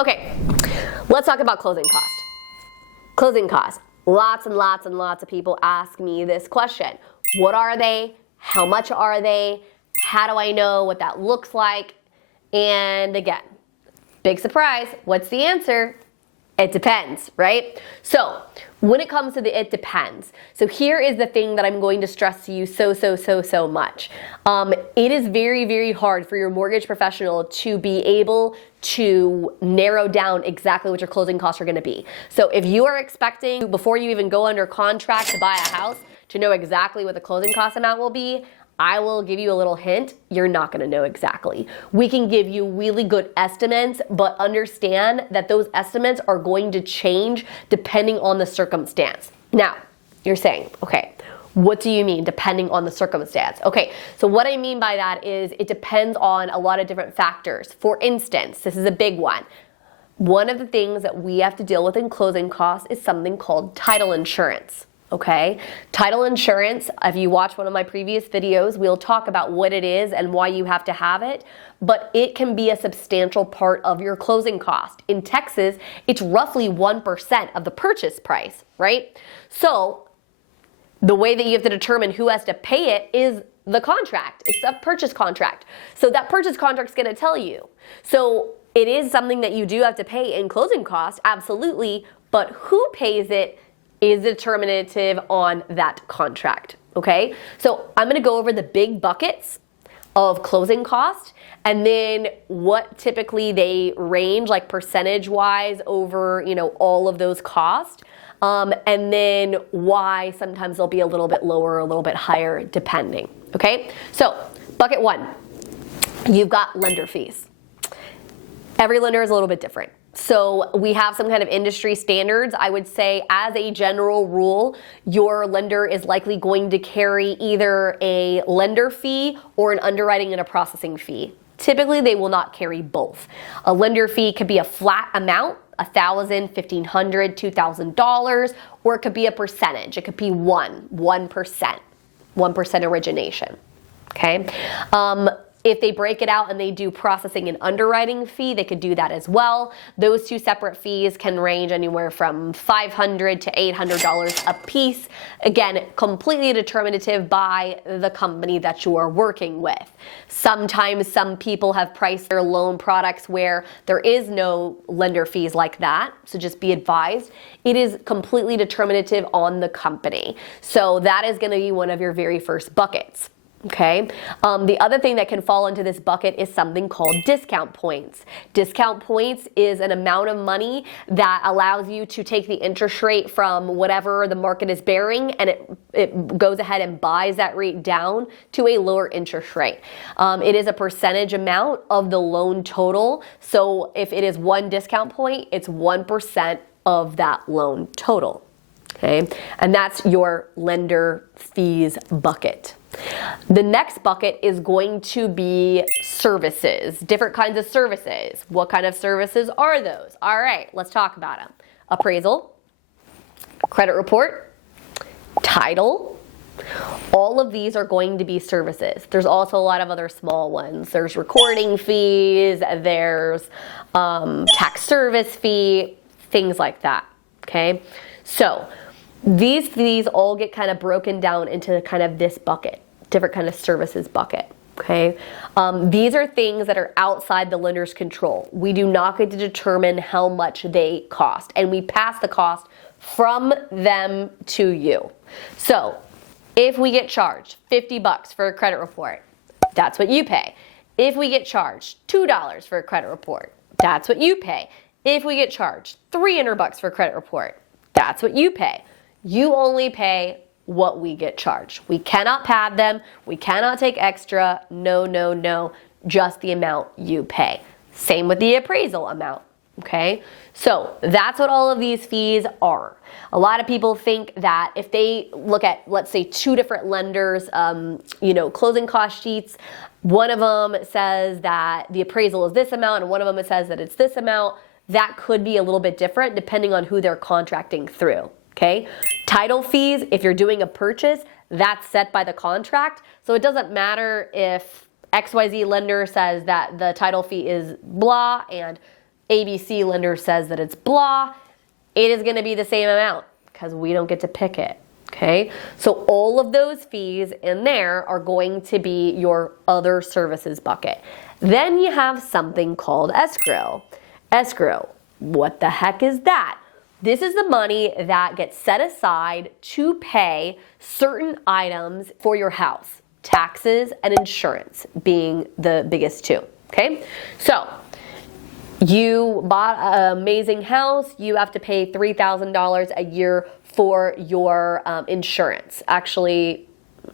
Okay, let's talk about closing cost. Closing costs. Lots and lots and lots of people ask me this question. What are they? How much are they? How do I know what that looks like? And again, big surprise, what's the answer? It depends, right? So when it comes to the it depends, so here is the thing that I'm going to stress to you so much. It is very, very hard for your mortgage professional to be able to narrow down exactly what your closing costs are gonna be. So if you are expecting, before you even go under contract to buy a house, to know exactly what the closing cost amount will be, I will give you a little hint, you're not gonna know exactly. We can give you really good estimates, but understand that those estimates are going to change depending on the circumstance. Now, you're saying, okay, what do you mean depending on the circumstance? Okay, so what I mean by that is it depends on a lot of different factors. For instance, this is a big one. One of the things that we have to deal with in closing costs is something called title insurance. Okay, title insurance, if you watch one of my previous videos, we'll talk about what it is and why you have to have it, but it can be a substantial part of your closing cost. In Texas, it's roughly 1% of the purchase price, right? So the way that you have to determine who has to pay it is the contract. It's a purchase contract. So that purchase contract's gonna tell you. So it is something that you do have to pay in closing costs, absolutely, but who pays it is determinative on that contract, okay? So I'm gonna go over the big buckets of closing cost and then what typically they range like percentage-wise over, all of those costs. And then why sometimes they'll be a little bit lower or a little bit higher depending, okay? So bucket one, you've got lender fees. Every lender is a little bit different. So we have some kind of industry standards. I would say as a general rule, your lender is likely going to carry either a lender fee or an underwriting and a processing fee. Typically, they will not carry both. A lender fee could be a flat amount, $1,000, $1,500, $2,000, or it could be a percentage. It could be 1% origination, okay? If they break it out and they do processing and underwriting fee, they could do that as well. Those two separate fees can range anywhere from $500 to $800 a piece. Again, completely determinative by the company that you are working with. Sometimes some people have priced their loan products where there is no lender fees like that, so just be advised. It is completely determinative on the company. So that is gonna be one of your very first buckets. Okay. The other thing that can fall into this bucket is something called discount points. Discount points is an amount of money that allows you to take the interest rate from whatever the market is bearing and it goes ahead and buys that rate down to a lower interest rate. It is a percentage amount of the loan total. So if it is one discount point, it's 1% of that loan total. Okay. And that's your lender fees bucket. The next bucket is going to be services, different kinds of services. What kind of services are those? All right, let's talk about them. Appraisal, credit report, title. All of these are going to be services. There's also a lot of other small ones. There's recording fees, there's tax service fee, things like that, okay? So these fees all get kind of broken down into kind of this bucket, different kind of services bucket, okay? These are things that are outside the lender's control. We do not get to determine how much they cost, and we pass the cost from them to you. So if we get charged $50 for a credit report, that's what you pay. If we get charged $2 for a credit report, that's what you pay. If we get charged $300 for a credit report, that's what you pay. You only pay what we get charged. We cannot pad them. We cannot take extra. No, just the amount you pay. Same with the appraisal amount, okay? So that's what all of these fees are. A lot of people think that if they look at, let's say, two different lenders, closing cost sheets, one of them says that the appraisal is this amount and one of them says that it's this amount, that could be a little bit different depending on who they're contracting through. Okay, title fees, if you're doing a purchase, that's set by the contract. So it doesn't matter if XYZ lender says that the title fee is blah and ABC lender says that it's blah, it is going to be the same amount because we don't get to pick it. Okay, so all of those fees in there are going to be your other services bucket. Then you have something called escrow. Escrow, what the heck is that? This is the money that gets set aside to pay certain items for your house, taxes and insurance being the biggest two. Okay, so you bought an amazing house, you have to pay $3,000 a year for your insurance. Actually,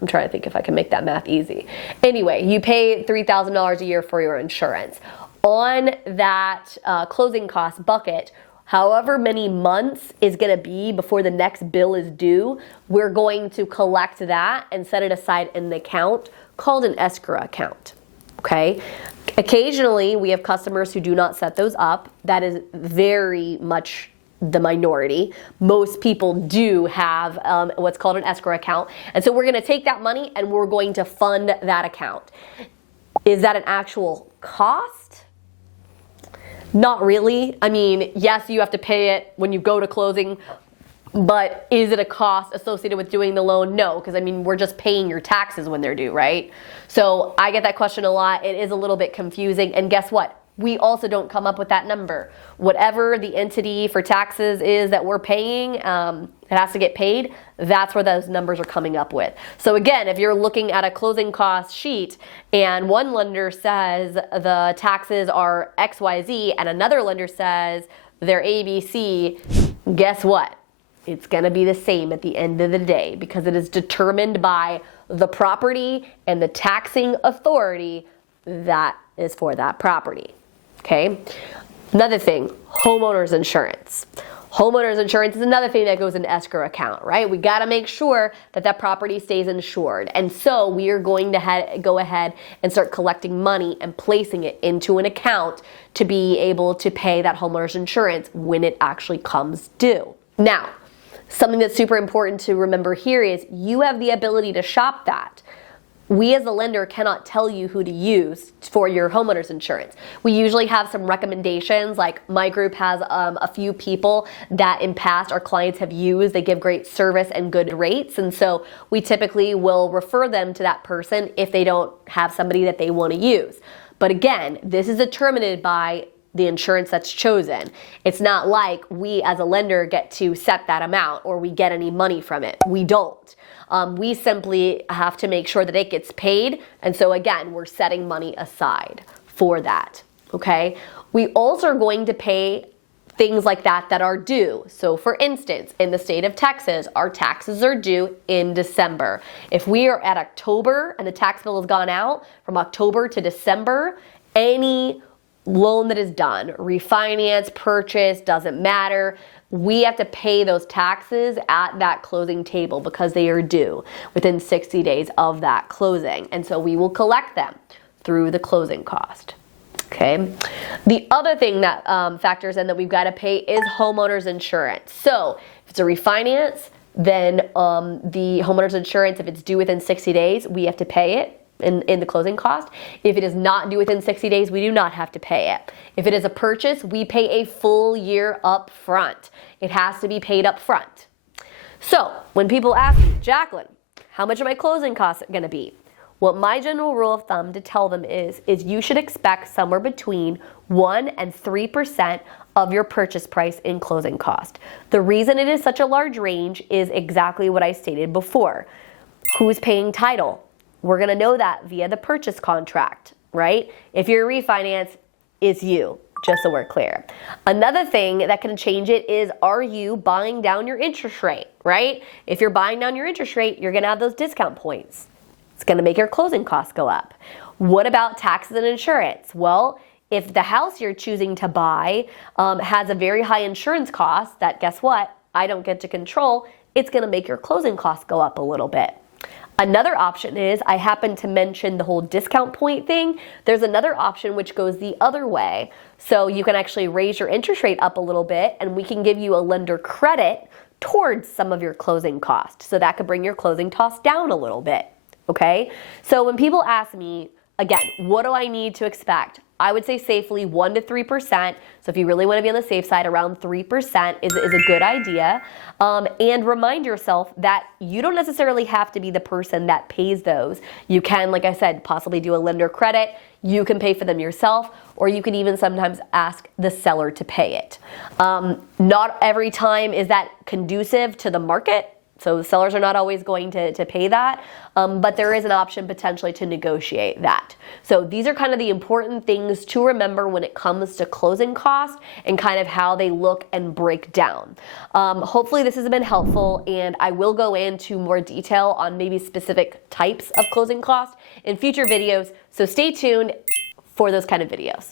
I'm trying to think if I can make that math easy. Anyway, you pay $3,000 a year for your insurance. On that closing cost bucket, however many months is going to be before the next bill is due, we're going to collect that and set it aside in an account called an escrow account. Okay? Occasionally, we have customers who do not set those up. That is very much the minority. Most people do have what's called an escrow account. And so we're going to take that money and we're going to fund that account. Is that an actual cost? Not really. I mean, yes, you have to pay it when you go to closing, but is it a cost associated with doing the loan? No, because I mean, we're just paying your taxes when they're due, right? So I get that question a lot. It is a little bit confusing. And guess what? We also don't come up with that number. Whatever the entity for taxes is that we're paying, it has to get paid. That's where those numbers are coming up with. So again, if you're looking at a closing cost sheet and one lender says the taxes are XYZ and another lender says they're ABC, guess what? It's going to be the same at the end of the day because it is determined by the property and the taxing authority that is for that property. Okay? Another thing, homeowners insurance. Homeowners insurance is another thing that goes in escrow account, right? We got to make sure that that property stays insured. And so we are going to go ahead and start collecting money and placing it into an account to be able to pay that homeowners insurance when it actually comes due. Now, something that's super important to remember here is you have the ability to shop that. We as a lender cannot tell you who to use for your homeowner's insurance. We usually have some recommendations, like my group has a few people that in past our clients have used. They give great service and good rates, and so we typically will refer them to that person if they don't have somebody that they want to use. But again, this is determined by the insurance that's chosen. It's not like we as a lender get to set that amount or we get any money from it. We don't. We simply have to make sure that it gets paid. And so again, we're setting money aside for that. Okay. We also are going to pay things like that are due. So for instance, in the state of Texas, our taxes are due in December. If we are at October and the tax bill has gone out from October to December, any loan that is done, refinance, purchase, doesn't matter, we have to pay those taxes at that closing table because they are due within 60 days of that closing. And so we will collect them through the closing cost. Okay. The other thing that factors in that we've got to pay is homeowners insurance. So if it's a refinance, then the homeowners insurance, if it's due within 60 days, we have to pay it in the closing cost. If it is not due within 60 days, we do not have to pay it. If it is a purchase, we pay a full year up front. It has to be paid up front. So when people ask me, Jacqueline, how much are my closing costs going to be? What my general rule of thumb to tell them is you should expect somewhere between 1 and 3% of your purchase price in closing cost. The reason it is such a large range is exactly what I stated before. Who's paying title? We're going to know that via the purchase contract, right? If you're a refinance, it's you, just so we're clear. Another thing that can change it is, are you buying down your interest rate, right? If you're buying down your interest rate, you're going to have those discount points. It's going to make your closing costs go up. What about taxes and insurance? Well, if the house you're choosing to buy has a very high insurance cost that, guess what, I don't get to control, it's going to make your closing costs go up a little bit. Another option is, I happen to mention the whole discount point thing. There's another option which goes the other way. So you can actually raise your interest rate up a little bit and we can give you a lender credit towards some of your closing costs. So that could bring your closing costs down a little bit. Okay? So when people ask me, again, what do I need to expect? I would say safely 1 to 3%. So if you really want to be on the safe side, around 3% is a good idea. And remind yourself that you don't necessarily have to be the person that pays those. You can, like I said, possibly do a lender credit. You can pay for them yourself, or you can even sometimes ask the seller to pay it. Not every time is that conducive to the market. So the sellers are not always going to pay that, but there is an option potentially to negotiate that. So these are kind of the important things to remember when it comes to closing costs and kind of how they look and break down. Hopefully this has been helpful, and I will go into more detail on maybe specific types of closing costs in future videos, so stay tuned for those kind of videos.